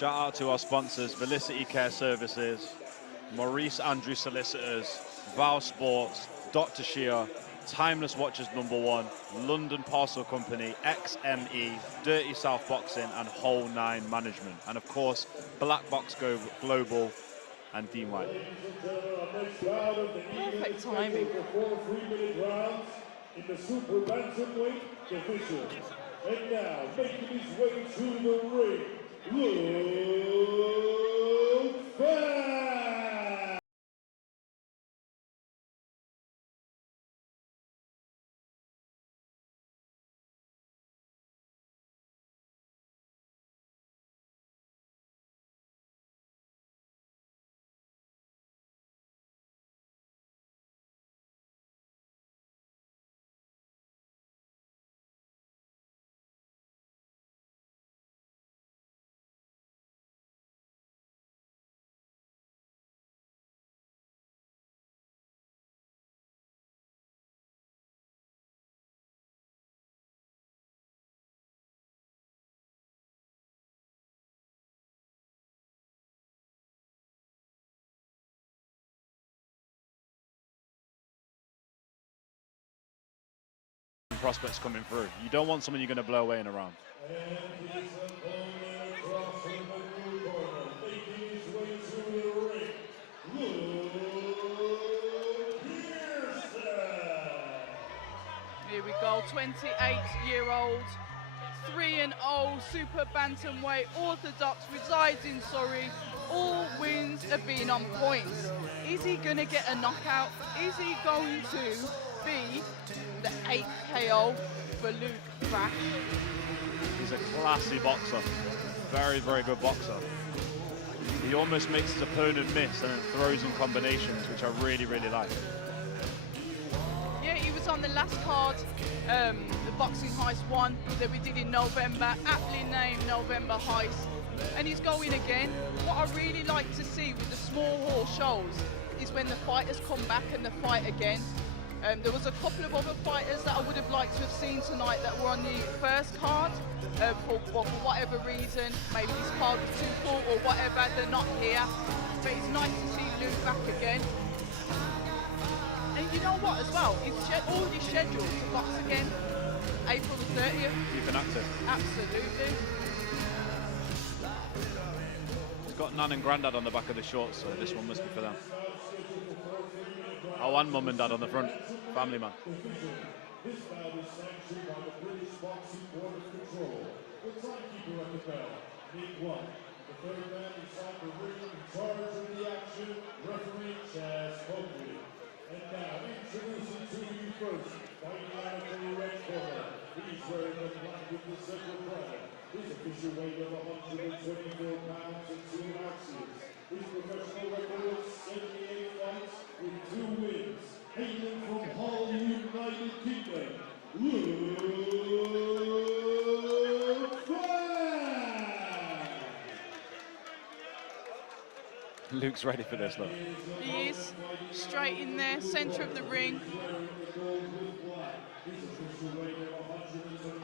Shout out to our sponsors, Felicity Care Services, Maurice Andrew Solicitors, Val Sports, Dr. Shear, Timeless Watches #1, London Parcel Company, XME, Dirty South Boxing, and Whole 9 Management. And of course, Blvckbox Global and Dean White. Perfect timing. For 3-minute rounds in the Super-Bantamweight division. And now, making his way to the ring, Luke Fash. Prospects coming through. You don't want someone you're going to blow away in a round. And his opponent across from the blue corner, making his way to the ring, Luke Pearson. Here we go, 28-year-old, 3-0 Super Bantamweight, orthodox, resides in Surrey. All wins have been on points. Is he going to get a knockout? Is he going to be the 8th KO for Luke Fash? He's a classy boxer. Very, very good boxer. He almost makes his opponent miss and then throws in combinations, which I really, really like. Yeah, he was on the last card, the Boxing Heist 1 that we did in November, aptly named November Heist. And he's going again. What I really like to see with the small hall shows is when the fighters come back and they fight again. There was a couple of other fighters that I would have liked to have seen tonight that were on the first card. For whatever reason, maybe this card was too full or whatever, they're not here. But it's nice to see Luke back again. And you know what as well, he's already scheduled to box again, April the 30th. Keep an active. Absolutely. He's got Nan and Grandad on the back of the shorts, so this one must be for them. Oh, and Mum and Dad on the front. Family man. This bout is sanctioned by the British Boxing Board of Control. The timekeeper at the bell, Nick 1. The third man inside the ring in charge of the action, referee Chaz Copley. And now, introducing to you first, fighting out of the red corner. He's wearing the black with the silver crown. His official weight of 124 pounds and 2 ounces. His professional record of 78 fights with 2 wins. Hailing from Hull, United Kingdom, Luke Fash. Luke's ready for this, look. He is straight in there, centre of the ring.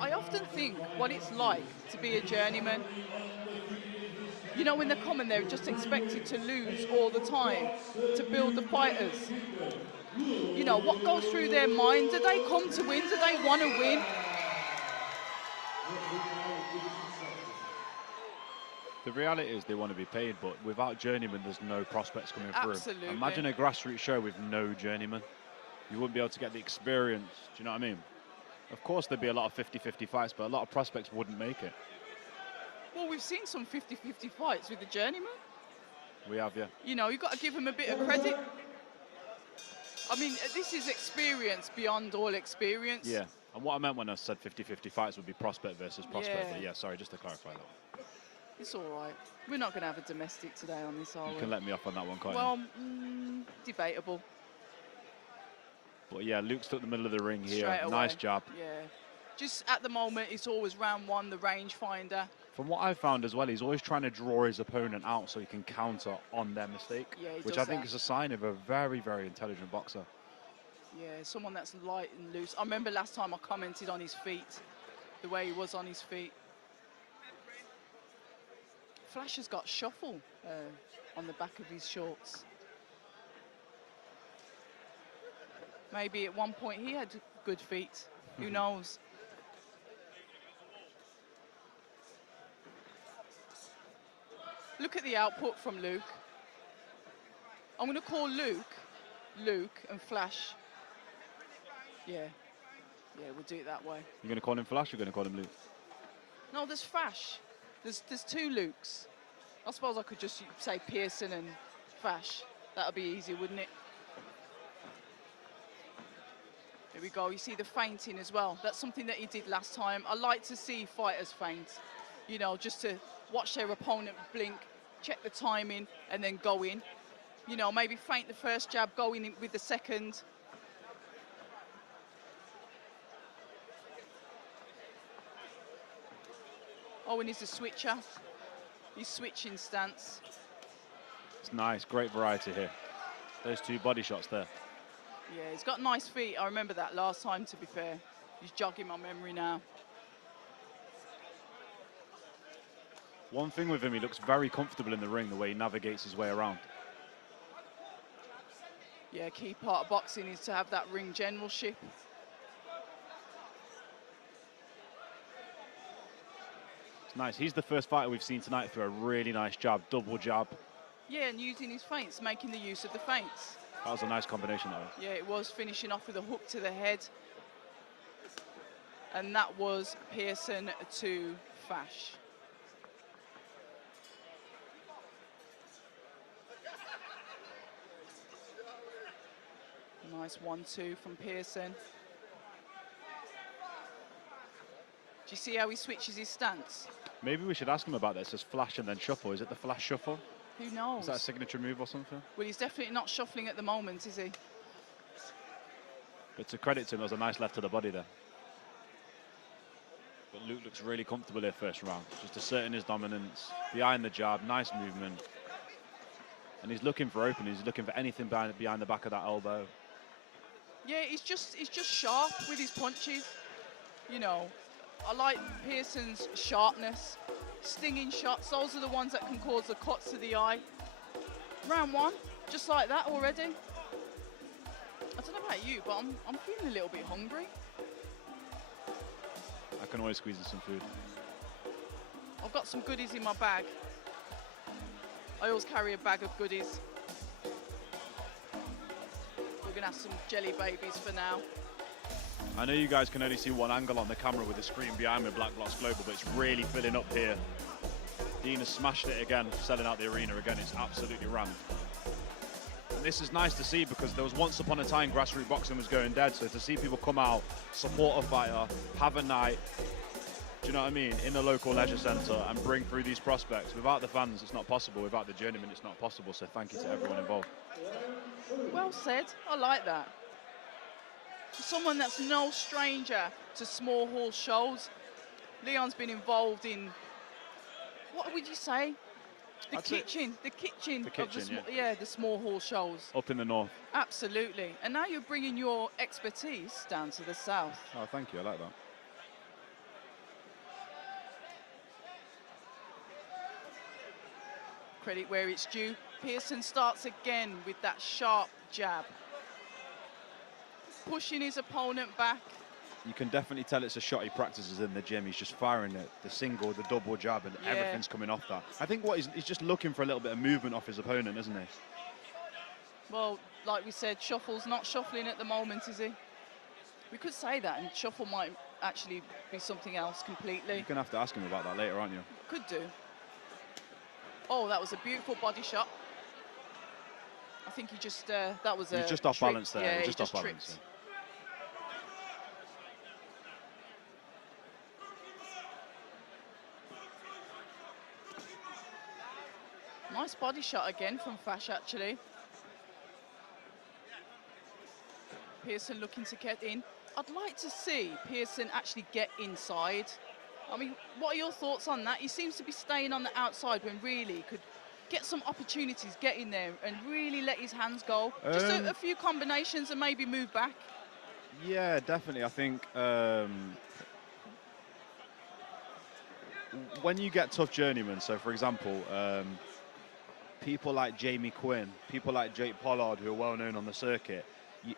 I often think what it's like to be a journeyman. You know, when they come in, they're just expected to lose all the time, to build the fighters. You know, what goes through their mind? Do they come to win? Do they want to win? The reality is they want to be paid, but without journeymen, there's no prospects coming Absolutely. through. Imagine a grassroots show with no journeyman. You wouldn't be able to get the experience. Do you know what I mean? Of course, there'd be a lot of 50-50 fights, but a lot of prospects wouldn't make it. Well, we've seen some 50-50 fights with the journeyman. We have, yeah. You know, you've got to give him a bit of credit. I mean, this is experience beyond all experience. Yeah, and what I meant when I said 50-50 fights would be prospect versus prospect. Yeah. But yeah, sorry, just to clarify that. It's all right. We're not going to have a domestic today on this, are we? You can let me off on that one, can't Well, debatable. you? But yeah, Luke's took the middle of the ring here. Straight away. Nice jab. Yeah. Just at the moment, it's always round 1, the range finder. From what I've found as well, he's always trying to draw his opponent out so he can counter on their mistake, Yeah, he which does I think that. is a sign of a very, very intelligent boxer. Yeah, someone that's light and loose. I remember last time I commented on his feet, the way he was on his feet. Flash has got shuffle on the back of his shorts. Maybe at one point he had good feet. Who knows? Look at the output from Luke. I'm going to call Luke and Flash. Yeah, we'll do it that way. You're going to call him Flash or you're going to call him Luke? No, there's Fash. There's two Lukes. I suppose I could just say Pearson and Fash. That would be easy, wouldn't it? Here we go. You see the feinting as well. That's something that he did last time. I like to see fighters feint, you know, just to watch their opponent blink, check the timing, and then go in. You know, maybe feint the first jab, go in with the second. Owen is a switcher. He's switching stance. It's nice, great variety here. Those two body shots there. Yeah, he's got nice feet. I remember that last time, to be fair. He's jogging my memory now. One thing with him, he looks very comfortable in the ring, the way he navigates his way around. Yeah, key part of boxing is to have that ring generalship. It's nice. He's the first fighter we've seen tonight through a really nice jab, double jab. Yeah, and using his feints, making the use of the feints. That was a nice combination, though. Yeah, it was, finishing off with a hook to the head. And that was Pearson to Fash. Nice 1-2 from Pearson. Do you see how he switches his stance? Maybe we should ask him about this. It says flash and then shuffle. Is it the flash shuffle? Who knows? Is that a signature move or something? Well, he's definitely not shuffling at the moment, is he? But to credit to him, there was a nice left to the body there. But Luke looks really comfortable here first round. Just asserting his dominance, behind the jab, nice movement. And he's looking for opening. He's looking for anything behind the back of that elbow. Yeah, he's just sharp with his punches. You know, I like Pearson's sharpness. Stinging shots, those are the ones that can cause the cuts to the eye. Round one, just like that already. I don't know about you, but I'm feeling a little bit hungry. I can always squeeze in some food. I've got some goodies in my bag. I always carry a bag of goodies. We're gonna have some jelly babies for now. I know you guys can only see one angle on the camera with the screen behind me, Blvckbox Global, but it's really filling up here. Dean has smashed it again, selling out the arena again. It's absolutely rammed. And this is nice to see because there was once upon a time grassroots boxing was going dead. So to see people come out, support a fighter, have a night, do you know what I mean, in the local leisure centre and bring through these prospects. Without the fans, it's not possible. Without the journeyman, it's not possible. So thank you to everyone involved. Well said. I like that. Someone that's no stranger to small hall shows. Leon's been involved in, what would you say? The kitchen of the small hall shows. Up in the north. Absolutely. And now you're bringing your expertise down to the south. Oh, thank you. I like that. Credit where it's due. Pearson starts again with that sharp jab. Pushing his opponent back. You can definitely tell it's a shot he practices in the gym. He's just firing the single, the double jab, and everything's coming off that. I think what he's just looking for a little bit of movement off his opponent, isn't he? Well, like we said, Shuffle's not shuffling at the moment, is he? We could say that, and Shuffle might actually be something else completely. You're going to have to ask him about that later, aren't you? Could do. Oh, that was a beautiful body shot. I think he just, that was He's just off balance there. Yeah, just off balance. tripped. Nice body shot again from Fash, actually. Pearson looking to get in. I'd like to see Pearson actually get inside. I mean, what are your thoughts on that? He seems to be staying on the outside when really could get some opportunities, get in there and really let his hands go. Just a few combinations and maybe move back. Yeah, definitely. I think when you get tough journeymen, so for example, people like Jamie Quinn, people like Jake Pollard, who are well known on the circuit,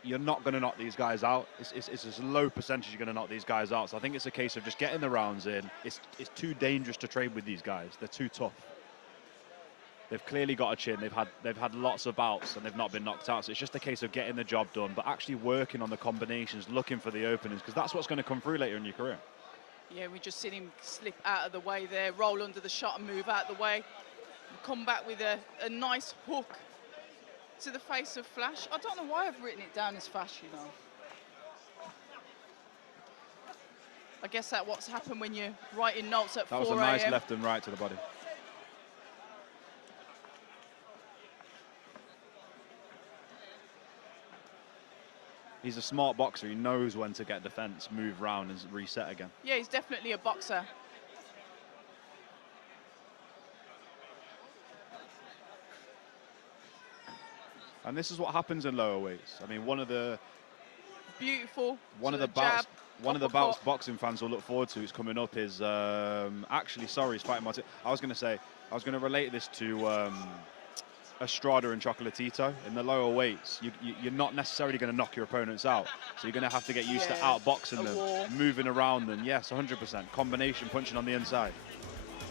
you're not going to knock these guys out. It's a low percentage you're going to knock these guys out. So I think it's a case of just getting the rounds in. It's too dangerous to trade with these guys. They're too tough. They've clearly got a chin. They've had lots of bouts and they've not been knocked out. So it's just a case of getting the job done, but actually working on the combinations, looking for the openings, because that's what's going to come through later in your career. Yeah, we just seen him slip out of the way there, roll under the shot and move out the way. And come back with a nice hook to the face of Flash. I don't know why I've written it down as Fash, you know. I guess that's what's happened when you're writing notes at 4 a.m. That was a nice left and right to the body. He's a smart boxer. He knows when to get defense, move round and reset again. Yeah, he's definitely a boxer. And this is what happens in lower weights. I mean, one of the bouts boxing fans will look forward to is coming up is actually, sorry, he's fighting Martin. I was going to relate this to Estrada and Chocolatito. In the lower weights, you're not necessarily going to knock your opponents out, so you're going to have to get used to outboxing them, moving around them. Yes, 100%. Combination punching on the inside.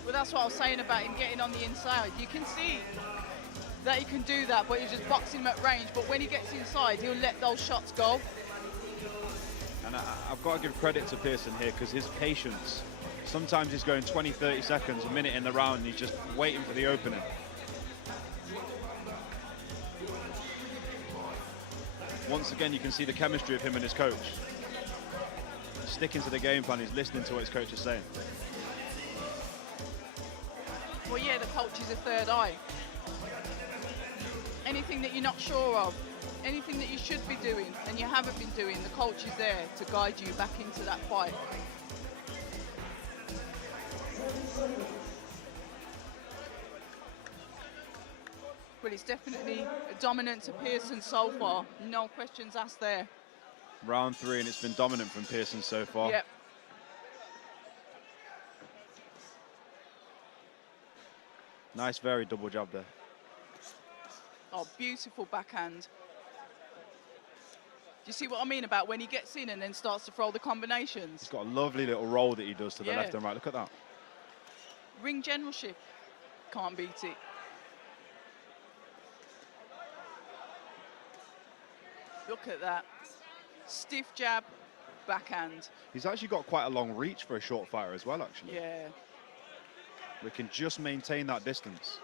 Well, that's what I was saying about him getting on the inside. You can see that he can do that, but he's just boxing him at range. But when he gets inside, he'll let those shots go. And I've got to give credit to Pearson here, because his patience, sometimes he's going 20, 30 seconds, a minute in the round, and he's just waiting for the opening. Once again, you can see the chemistry of him and his coach. Sticking to the game plan, he's listening to what his coach is saying. Well, yeah, the coach is a third eye. Anything that you're not sure of, anything that you should be doing and you haven't been doing, the coach is there to guide you back into that fight. Well, it's definitely dominant to Pearson so far. No questions asked there. Round 3, and it's been dominant from Pearson so far. Yep. Nice, very double jab there. Oh, beautiful backhand. Do you see what I mean about when he gets in and then starts to throw the combinations? He's got a lovely little roll that he does to the left and right. Look at that. Ring generalship. Can't beat it. Look at that. Stiff jab, backhand. He's actually got quite a long reach for a short fighter as well, actually. Yeah. We can just maintain that distance.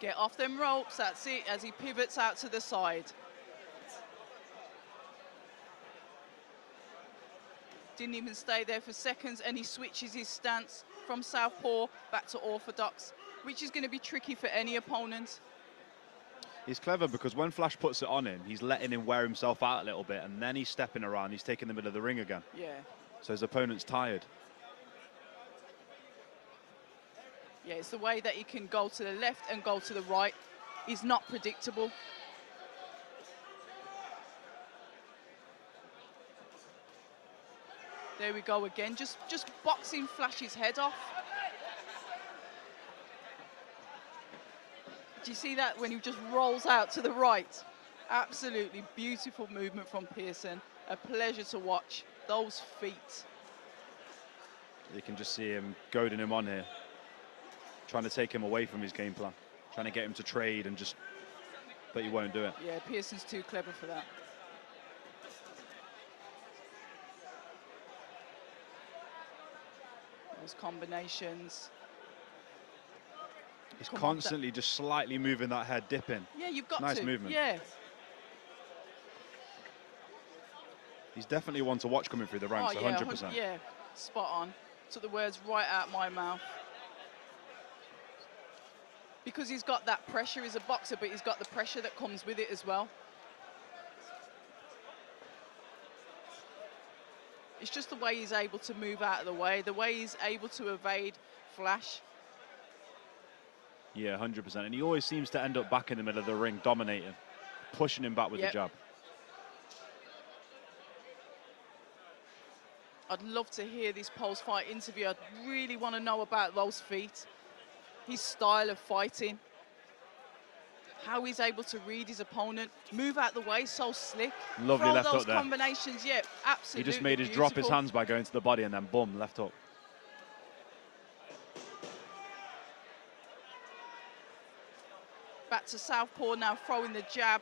Get off them ropes, that's it, as he pivots out to the side. Didn't even stay there for seconds, and he switches his stance from southpaw back to orthodox, which is going to be tricky for any opponent. He's clever because when Flash puts it on him, he's letting him wear himself out a little bit, and then he's stepping around, he's taking the middle of the ring again. Yeah. So his opponent's tired. Yeah, it's the way that he can go to the left and go to the right. He's not predictable. There we go again, just boxing Flash's head off. Do you see that when he just rolls out to the right? Absolutely beautiful movement from Pearson. A pleasure to watch. Those feet. You can just see him goading him on here, trying to take him away from his game plan, trying to get him to trade and just, but he won't do it. Yeah, Pearson's too clever for that. Those combinations. He's constantly just slightly moving that head, dipping. Yeah, you've got to. Nice movement. Yeah. He's definitely one to watch coming through the ranks, 100%. Yeah, spot on. Took the words right out my mouth. Because he's got that pressure as a boxer, but he's got the pressure that comes with it as well. It's just the way he's able to move out of the way he's able to evade Flash. Yeah, 100%. And he always seems to end up back in the middle of the ring, dominating, pushing him back with the jab. I'd love to hear this post-fight interview. I really want to know about those feet, his style of fighting, how he's able to read his opponent, move out the way so slick. Lovely Throw left those hook there. combinations, yeah, He absolutely just made his beautiful. drop his hands by going to the body and then boom, left hook. Back to southpaw now, throwing the jab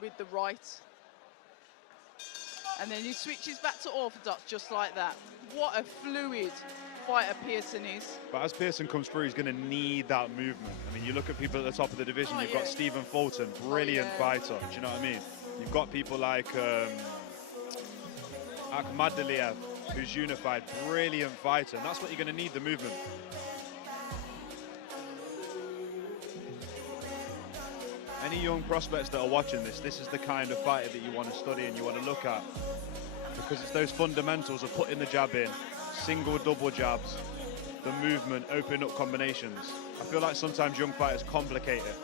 with the right. And then he switches back to orthodox just like that. What a fluid fighter Pearson is. But as Pearson comes through, he's going to need that movement. I mean, you look at people at the top of the division, you've got Stephen Fulton, brilliant fighter, do you know what I mean? You've got people like Akhmadaliev, who's unified, brilliant fighter, and that's what you're going to need, the movement. Any young prospects that are watching this is the kind of fighter that you want to study and you want to look at, because it's those fundamentals of putting the jab in, single, double jabs, the movement, opening up combinations. I feel like sometimes young fighters complicate it,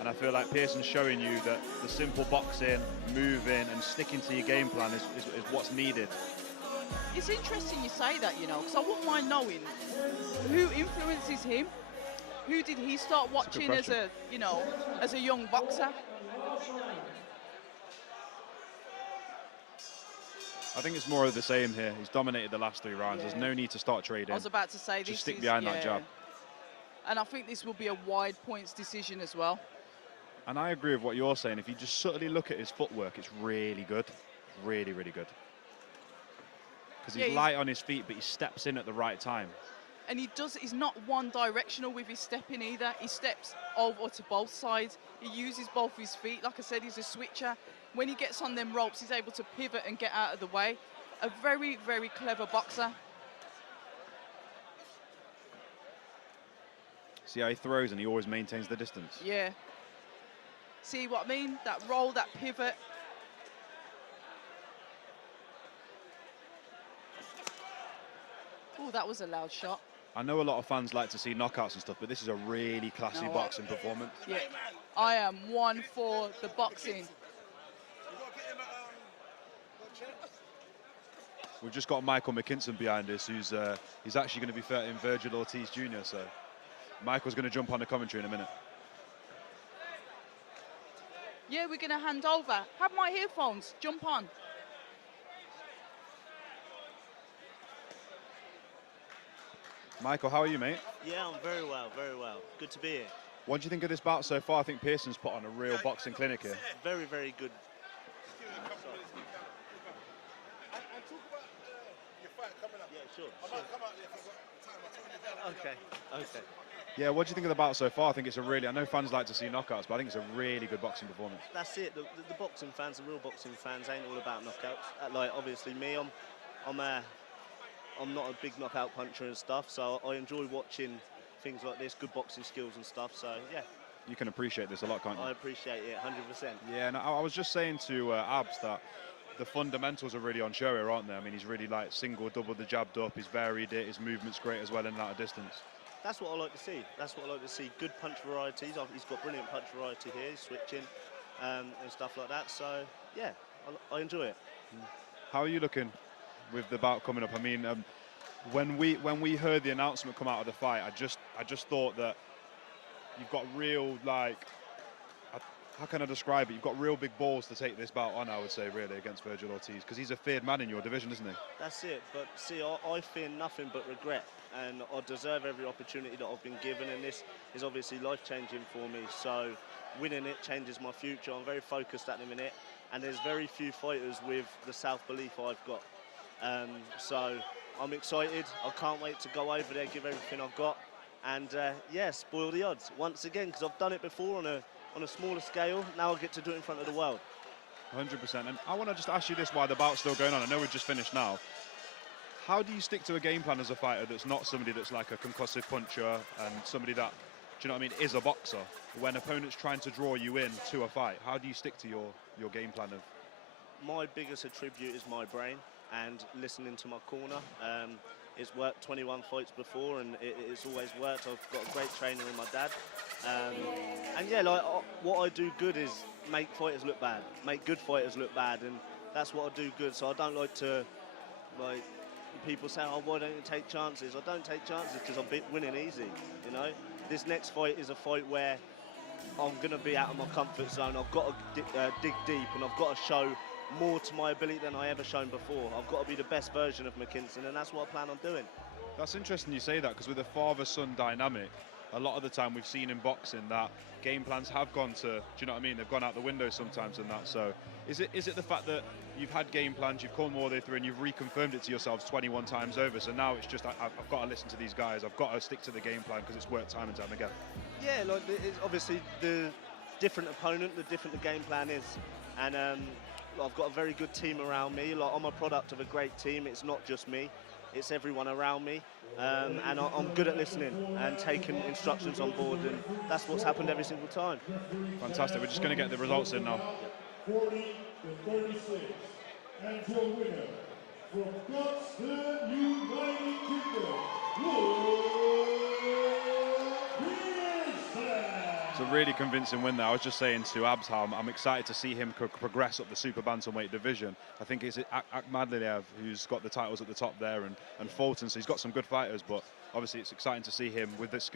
and I feel like Pearson's showing you that the simple boxing, moving, and sticking to your game plan is what's needed. It's interesting you say that, you know, because I wouldn't mind knowing who influences him. Who did he start watching as a, you know, as a young boxer? I think it's more of the same here. He's dominated the last 3 rounds. There's no need to start trading. I was about to say, just stick behind that jab. And I think this will be a wide points decision as well. And I agree with what you're saying. If you just subtly look at his footwork, it's really good. Really, really good. Because he's light on his feet, but he steps in at the right time. And he's not one directional with his stepping either. He steps over to both sides. He uses both his feet. Like I said, he's a switcher. When he gets on them ropes, he's able to pivot and get out of the way. A very, very clever boxer. See how he throws and he always maintains the distance? Yeah. See what I mean? That roll, that pivot. Oh, that was a loud shot. I know a lot of fans like to see knockouts and stuff, but this is a really classy boxing performance. Yeah, I am one for the boxing. We've just got Michael McKinson behind us, who's he's actually going to be fighting Virgil Ortiz Jr., so Michael's going to jump on the commentary in a minute. Yeah, we're going to hand over. Have my earphones, jump on. Michael, how are you, mate? Yeah, I'm very well, very well. Good to be here. What do you think of this bout so far? I think Pearson's put on a real boxing clinic here. Very, very good. Yeah, sure. Okay, okay. Yeah, what do you think of the bout so far? I think it's a really, I know fans like to see knockouts, but I think it's a really good boxing performance. That's it. The boxing fans, the real boxing fans, ain't all about knockouts. Like, obviously, me, I'm not a big knockout puncher and stuff, so I enjoy watching things like this, good boxing skills and stuff, so yeah. You can appreciate this a lot, can't you? I appreciate it, 100%. Yeah, and I was just saying to Abs that the fundamentals are really on show here, aren't they? I mean, he's really like single, double the jabbed up, he's varied it, his movement's great as well in and out of distance. That's what I like to see. That's what I like to see. Good punch varieties. He's got brilliant punch variety here, switching and stuff like that. So, yeah, I enjoy it. How are you looking with the bout coming up? I mean, when we heard the announcement come out of the fight, I just thought that you've got real, like, how can I describe it? You've got real big balls to take this bout on, I would say, really, against Virgil Ortiz, because he's a feared man in your division, isn't he? That's it. But see, I fear nothing but regret, and I deserve every opportunity that I've been given, and this is obviously life-changing for me. So winning it changes my future. I'm very focused at the minute, and there's very few fighters with the self-belief I've got. So I'm excited. I can't wait to go over there, give everything I've got, and yeah, spoil the odds once again, because I've done it before on a smaller scale. Now I get to do it in front of the world. 100%. And I want to just ask you this while the bout's still going on. I know we've just finished now. How do you stick to a game plan as a fighter that's not somebody that's like a concussive puncher and somebody that, do you know what I mean, is a boxer? When opponents trying to draw you in to a fight, how do you stick to your game plan of? My biggest attribute is my brain and listening to my corner. It's worked 21 fights before, and it's always worked. I've got a great trainer in my dad. And yeah, like what I do good is make fighters look bad, make good fighters look bad, and that's what I do good. So I don't like to Like, people say, oh, why don't you take chances? I don't take chances because I'm winning easy, you know? This next fight is a fight where I'm going to be out of my comfort zone. I've got to dig deep, and I've got to show more to my ability than I ever shown before. I've got to be the best version of McKinson, and that's what I plan on doing. That's interesting you say that, because with the father-son dynamic, a lot of the time we've seen in boxing that game plans have gone to, do you know what I mean? They've gone out the window sometimes and that. So is it the fact that you've had game plans, you've come all the way through and you've reconfirmed it to yourselves 21 times over, so now it's just, I've got to listen to these guys, I've got to stick to the game plan because it's worked time and time again? Yeah, like, it's obviously the different opponent, the different the game plan is. And I've got a very good team around me. Like, I'm a product of a great team. It's not just me, it's everyone around me. And I'm good at listening and taking instructions on board, and that's what's happened every single time. Fantastic. We're just going to get the results in now. 40-36. And to a winner from Boston, United Kingdom, It's a really convincing win there. I was just saying to Abs how I'm excited to see him progress up the super bantamweight division. I think it's Akhmadliev who's got the titles at the top there, and Fulton, so he's got some good fighters, but obviously it's exciting to see him with this